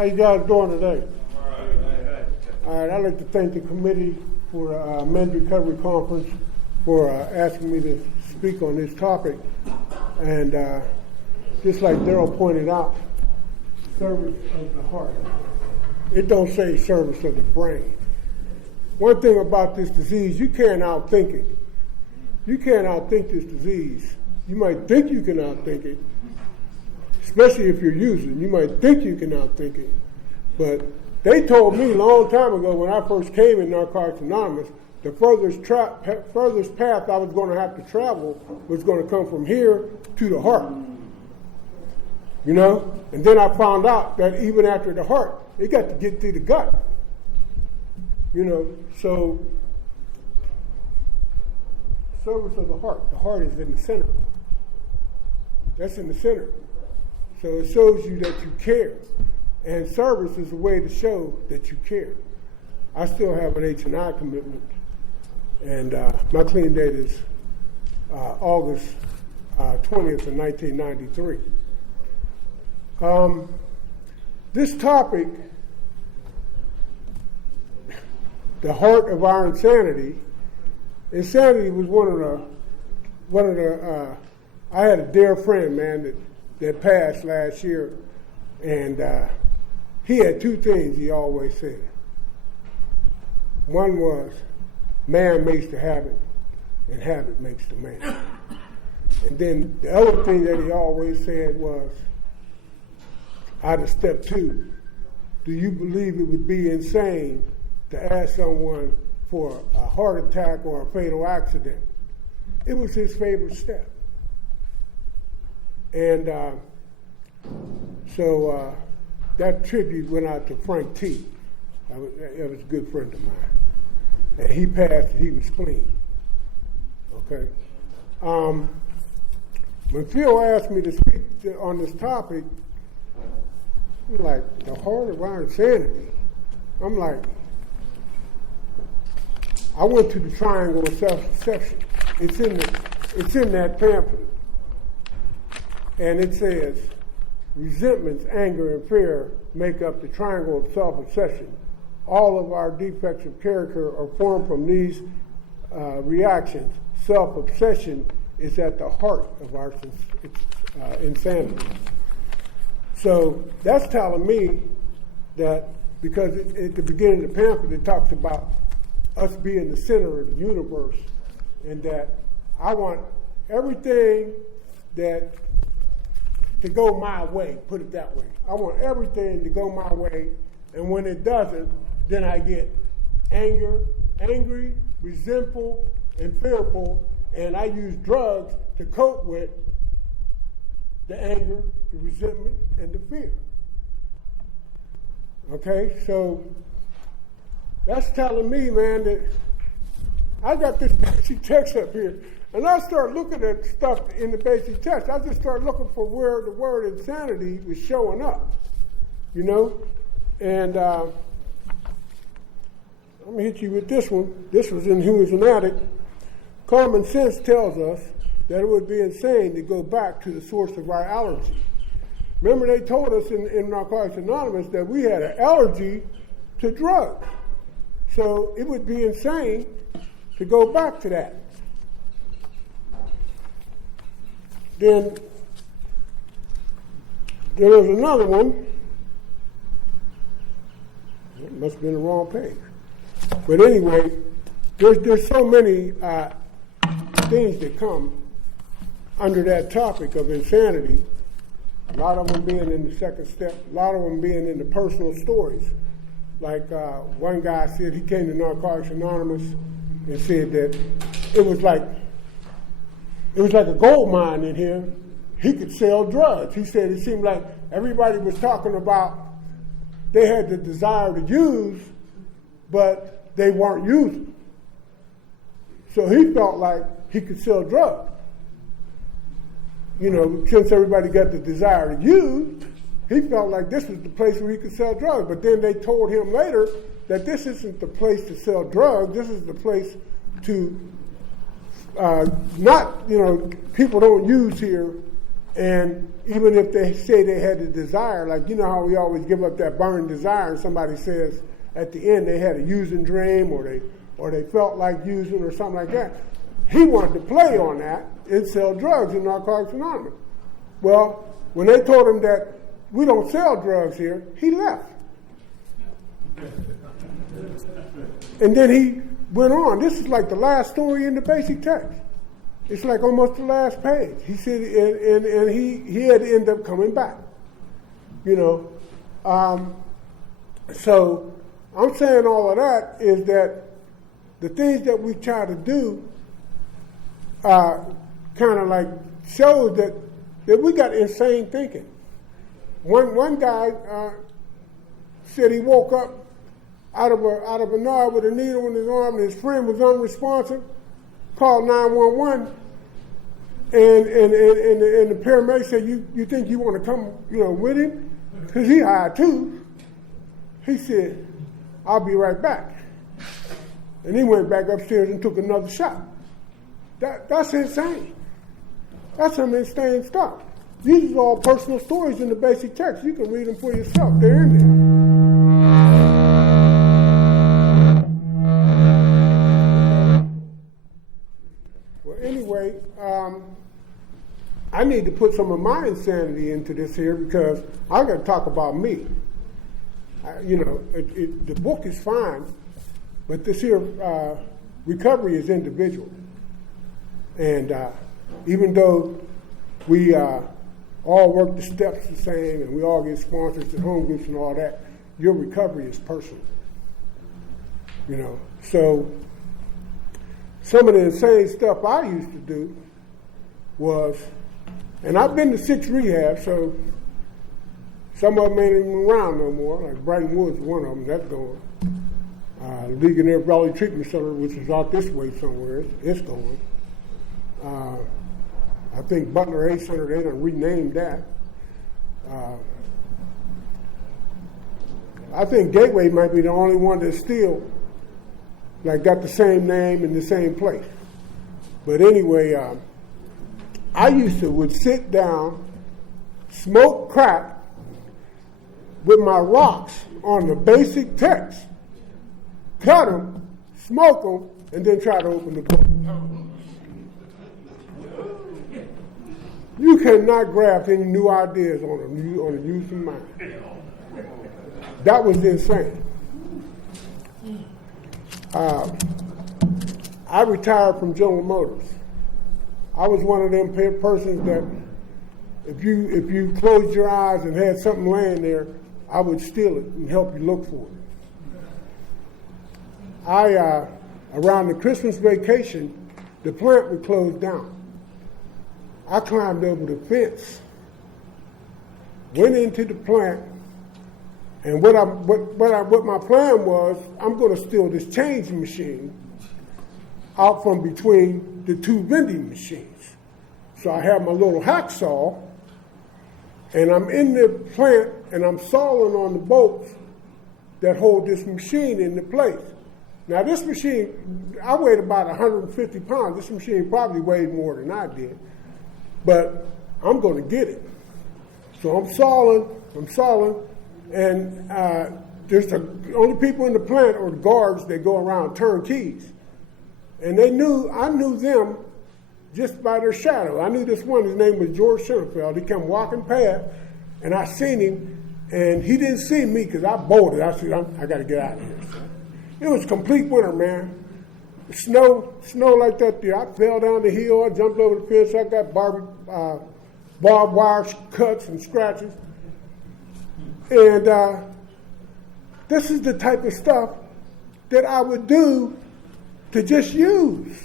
How you guys doing today? All right, I'd like to thank the committee for the Men's Recovery Conference for asking me to speak on this topic. And just like Daryl pointed out, service of the heart. It don't say service of the brain. One thing about this disease, you can't outthink it. You can't outthink this disease. You might think you can outthink it, especially if you're using. You might think you can outthink it. But they told me a long time ago when I first came in Narcotics Anonymous, the furthest path I was going to have to travel was going to come from here to the heart. You know? And then I found out that even after the heart, it got to get through the gut. You know, so service of the heart. The heart is in the center. That's in the center. So it shows you that you care. And service is a way to show that you care. I still have an H&I commitment. And my clean date is August 20th of 1993. This topic, the heart of our insanity. Insanity was one of the. I had a dear friend, man, that passed last year, and he had two things he always said. One was, man makes the habit, and habit makes the man. And then the other thing that he always said was, out of step 2, do you believe it would be insane to ask someone for a heart attack or a fatal accident? It was his favorite step. And so that tribute went out to Frank T. That was a good friend of mine. And he passed, he was clean. Okay. When Phil asked me to speak on this topic, I'm like, the heart of our insanity. I'm like, I went to the triangle of self-deception. It's in that pamphlet. And it says, resentments, anger, and fear make up the triangle of self-obsession. All of our defects of character are formed from these reactions. Self-obsession is at the heart of our insanity. So that's telling me that, because at the beginning of the pamphlet it talks about us being the center of the universe, and that I want everything to go my way, put it that way. I want everything to go my way, and when it doesn't, then I get angry, resentful, and fearful, and I use drugs to cope with the anger, the resentment, and the fear. Okay, so that's telling me, man, that I got this basic text up here, and I start looking at stuff in the basic text. I just start looking for where the word insanity was showing up, you know? And I'm going to hit you with this one. This was in Who is an Addict. Common sense tells us that it would be insane to go back to the source of our allergy. Remember, they told us in Narcotics Anonymous that we had an allergy to drugs. So it would be insane to go back to that. Then there was another one. It must have been the wrong page. But anyway, there's so many things that come under that topic of insanity. A lot of them being in the second step, a lot of them being in the personal stories. Like one guy said, he came to Narcotics Anonymous and said that it was like a gold mine in here. He could sell drugs. He said it seemed like everybody was talking about they had the desire to use, but they weren't using. So he felt like he could sell drugs. You know, since everybody got the desire to use, he felt like this was the place where he could sell drugs. But then they told him later that this isn't the place to sell drugs. This is the place to not, you know, people don't use here And even if they say they had the desire, like you know how we always give up that burning desire, and somebody says at the end they had a using dream or they felt like using or something like that. He wanted to play on that and sell drugs in Narcotics Anonymous. Well, when they told him that we don't sell drugs here, he left. And then he went on. This is like the last story in the basic text. It's like almost the last page. He said, and he had to end up coming back. You know. So I'm saying all of that is that the things that we try to do kind of like shows that we got insane thinking. One guy said he woke up out of a night with a needle in his arm, and his friend was unresponsive. Called 911, and the paramedic said, "You think you want to come, with him? Because he high too." He said, "I'll be right back," and he went back upstairs and took another shot. That's insane. That's some insane stuff. These are all personal stories in the basic text. You can read them for yourself. They're in there. Well, anyway, I need to put some of my insanity into this here because I got to talk about me. The book is fine, but this here recovery is individual. And even though we all work the steps the same and we all get sponsors and home groups and all that, your recovery is personal. So some of the insane stuff I used to do was, and I've been to 6 rehabs, so some of them ain't even around no more, like Brighton Woods, one of them, that's gone. Legionnaire Valley Treatment Center, which is out this way somewhere, it's gone. I think Butler A Center, they done renamed that. I think Gateway might be the only one that's still got the same name in the same place. But anyway, I would sit down, smoke crack with my rocks on the basic text, cut them, smoke them, and then try to open the book. You cannot graft any new ideas on a using mind. That was insane. I retired from General Motors. I was one of them persons that if you closed your eyes and had something laying there, I would steal it and help you look for it. Around the Christmas vacation, the plant would close down. I climbed over the fence, went into the plant, and what my plan was, I'm going to steal this change machine out from between the 2 vending machines. So I have my little hacksaw, and I'm in the plant, and I'm sawing on the bolts that hold this machine into place. Now this machine, I weighed about 150 pounds. This machine probably weighed more than I did. But I'm going to get it. So I'm sawing, and there's the only people in the plant are the guards that go around turn keys. And I knew them just by their shadow. I knew this one, his name was George Schoenfeld. He came walking past, and I seen him, and he didn't see me because I bolted. I said, I got to get out of here. It was complete winter, man. Snow like that there. I fell down the hill. I jumped over the fence. I got barbed wire cuts and scratches. And this is the type of stuff that I would do to just use.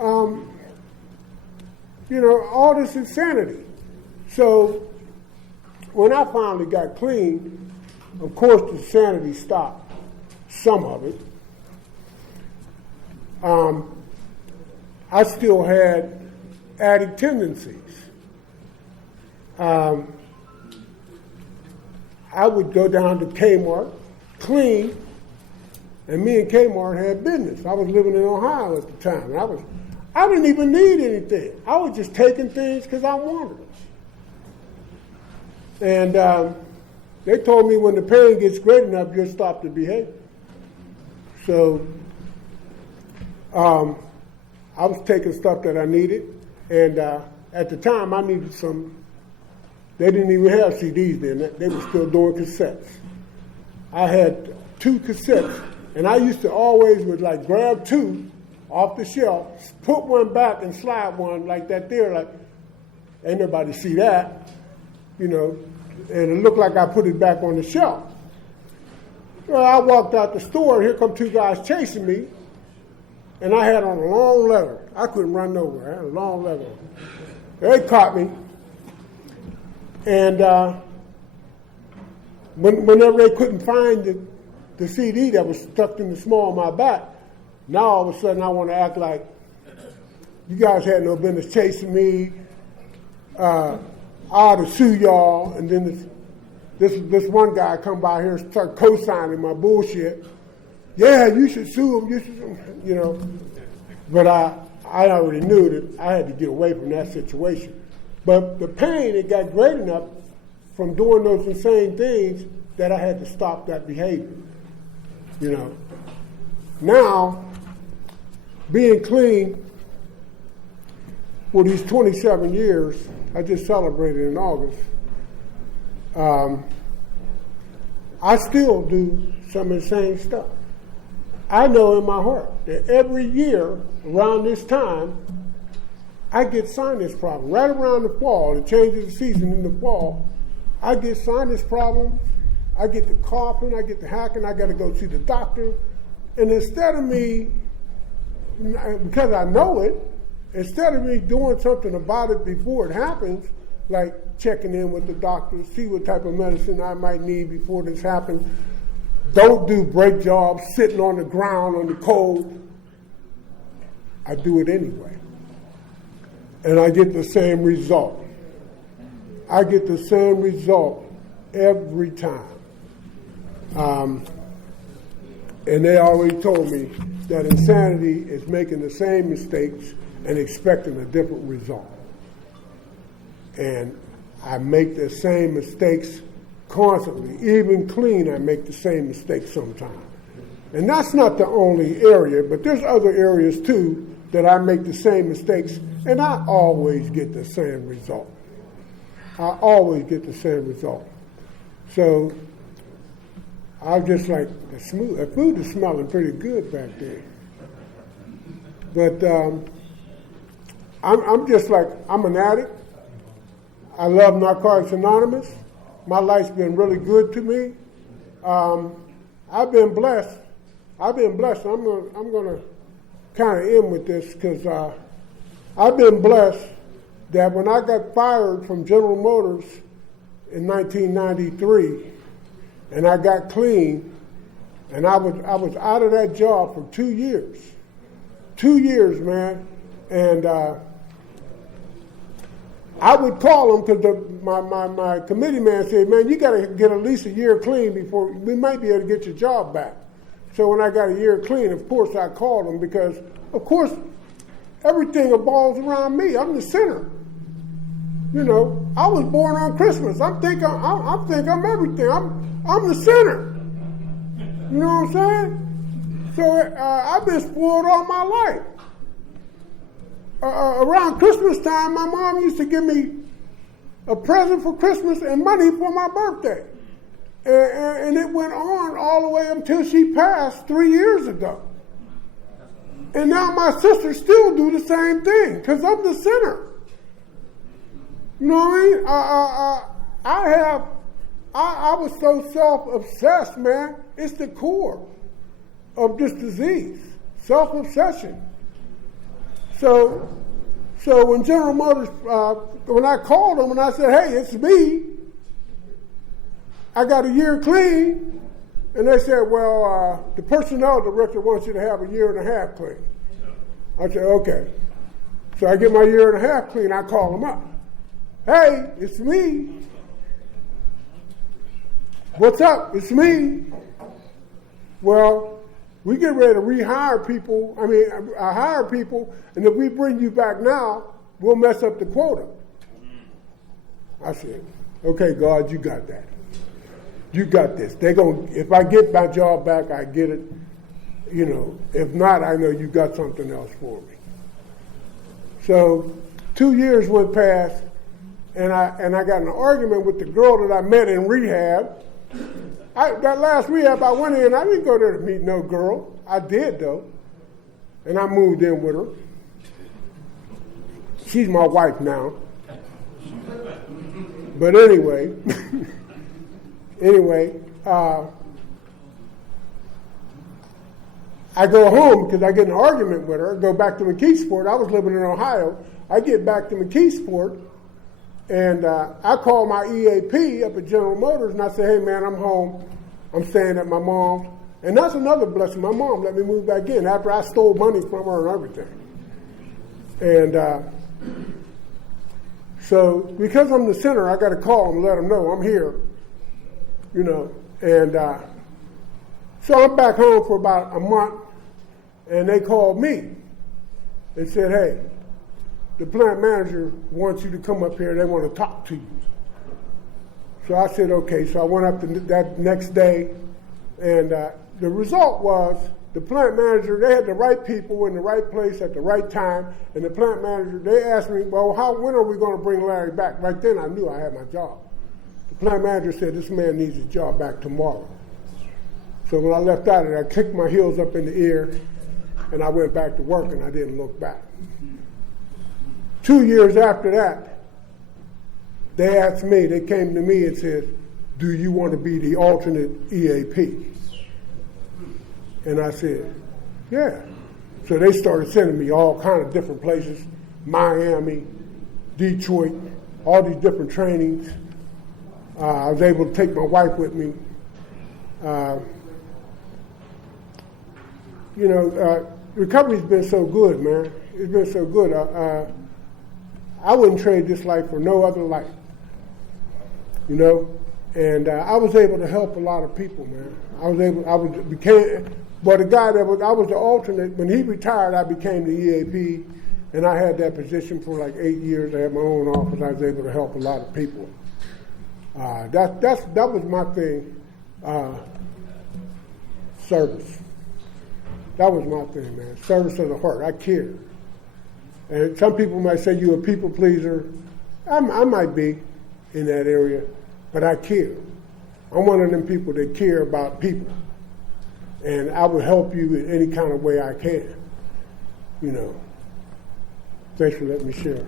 All this insanity. So when I finally got clean, of course the insanity stopped. Some of it. I still had addict tendencies. I would go down to Kmart, clean, and me and Kmart had business. I was living in Ohio at the time. And I didn't even need anything. I was just taking things because I wanted them. And they told me when the pain gets great enough, you'll stop the behavior. So I was taking stuff that I needed. And at the time, I needed some. They didn't even have CDs then. They were still doing cassettes. I had 2 cassettes. And I used to always would like grab 2 off the shelf, put one back and slide one like that there, like, ain't nobody see that, and it looked like I put it back on the shelf. Well, I walked out the store, and here come 2 guys chasing me, and I had on a long leather. I couldn't run nowhere. I had a long leather on. They caught me, and whenever they couldn't find the CD that was stuck in the small of my back, now all of a sudden I want to act like you guys had no business chasing me. I ought to sue y'all. And then this one guy come by here and start co-signing my bullshit. Yeah, you should sue him. You should, But I already knew that I had to get away from that situation. But the pain, it got great enough from doing those insane things that I had to stop that behavior. Now, being clean for these 27 years, I just celebrated in August, I still do some insane stuff. I know in my heart that every year around this time, I get sinus problems. Right around the fall, it changes the season in the fall, I get sinus problems, I get the coughing, I get the hacking, I got to go see the doctor. And instead of me, because I know it, instead of me doing something about it before it happens, like checking in with the doctor, see what type of medicine I might need before this happens, don't do brake jobs, sitting on the ground on the cold, I do it anyway. And I get the same result. I get the same result every time. And they already told me that insanity is making the same mistakes and expecting a different result. And I make the same mistakes constantly. Even clean, I make the same mistakes sometimes. And that's not the only area, but there's other areas too that I make the same mistakes, and I always get the same result. I always get the same result. So I just like the food is smelling pretty good back there. But I'm just like, I'm an addict. I love Narcotics Anonymous. My life's been really good to me. I've been blessed. I'm gonna kind of end with this because I've been blessed that when I got fired from General Motors in 1993, and I got clean, and I was out of that job for 2 years. 2 years, man. And I would call them because my committee man said, man, you got to get at least a year clean before we might be able to get your job back. So when I got a year clean, of course I called them because, of course, everything revolves around me. I'm the sinner. I was born on Christmas. I think I'm everything. I'm the sinner. You know what I'm saying? So I've been spoiled all my life. Around Christmas time, my mom used to give me a present for Christmas and money for my birthday. And it went on all the way until she passed 3 years ago. And now my sisters still do the same thing because I'm the sinner. You know what I mean? I was so self-obsessed, man. It's the core of this disease, self-obsession. So when General Motors, when I called them and I said, hey, it's me, I got a year clean, and they said, well, the personnel director wants you to have a year and a half clean. I said, okay. So I get my year and a half clean, I call them up. Hey, it's me. What's up? It's me. Well, We get ready to rehire people. I hire people, and if we bring you back now, we'll mess up the quota. I said, okay, God, you got that. You got this. If I get my job back, I get it. If not, I know you got something else for me. So 2 years went past, and I got in an argument with the girl that I met in rehab. That last rehab I went in, I didn't go there to meet no girl. I did, though. And I moved in with her. She's my wife now. But anyway, I go home because I get in an argument with her, go back to McKeesport. I was living in Ohio. I get back to McKeesport, and I call my EAP up at General Motors, and I say, hey, man, I'm home. I'm staying at my mom's. And that's another blessing. My mom let me move back in after I stole money from her and everything. And so because I'm the center, I got to call them and let them know I'm here. And so I'm back home for about a month, and they called me. They said, hey, the plant manager wants you to come up here. They want to talk to you. So I said, okay. So I went up that next day, and the result was the plant manager, they had the right people in the right place at the right time, and the plant manager, they asked me, well, when are we going to bring Larry back? Right then I knew I had my job. The plant manager said, this man needs his job back tomorrow. So when I left out of there, I kicked my heels up in the air, and I went back to work, and I didn't look back. 2 years after that, they came to me and said, do you want to be the alternate EAP? And I said, yeah. So they started sending me all kind of different places, Miami, Detroit, all these different trainings. I was able to take my wife with me. Recovery's been so good, man. It's been so good. I wouldn't trade this life for no other life. And I was able to help a lot of people, man. I was the alternate. When he retired, I became the EAP, and I had that position for like 8 years. I had my own office. I was able to help a lot of people. That was my thing. Service. That was my thing, man. Service of the heart. I care. And some people might say you're a people pleaser. I might be in that area, but I care. I'm one of them people that care about people. And I will help you in any kind of way I can. Thanks for letting me share.